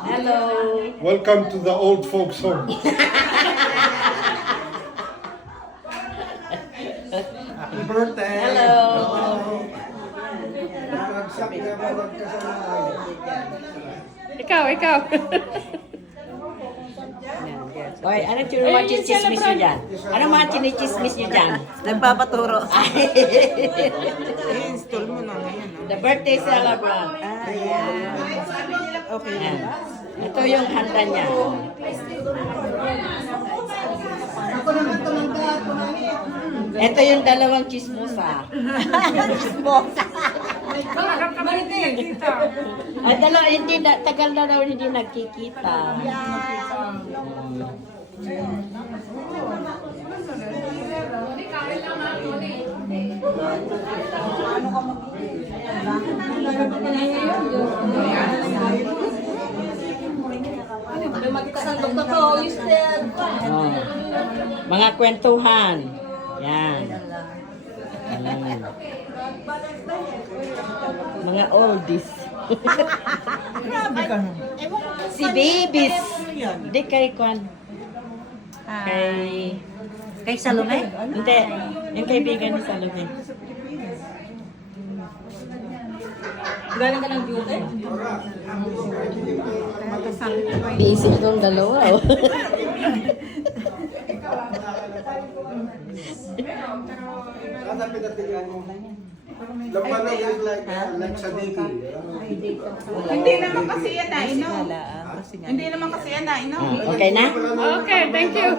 Hello. Welcome to the old folks home. Happy birthday! Hello. Ikaw. Oy, ano yung mga chismis nyo dyan? Ano mga chinichismis nyo dyan? Nagpapaturo. I-install mo na ngayon. The birthday celebrant. Ayan. Okay. Yan. Ito yung handa niya. Ito yung dalawang chismosa. Chismosa. Ay, dalawa, hindi na, tagal na daw hindi nagkikita. Oh. Mga kwentuhan. Yan. Mga oldies. Grabe ka naman. Si Babies. Di kay Kwan. Kay... Kay Salome? Hindi. Yung kaibigan ni Salome. Galing ka ng beauty? Busy itong dalawa. Oh. Like sa Diki. Hindi naman kasi yan na, Hindi naman kasi yan na, Okay na? Okay, thank you.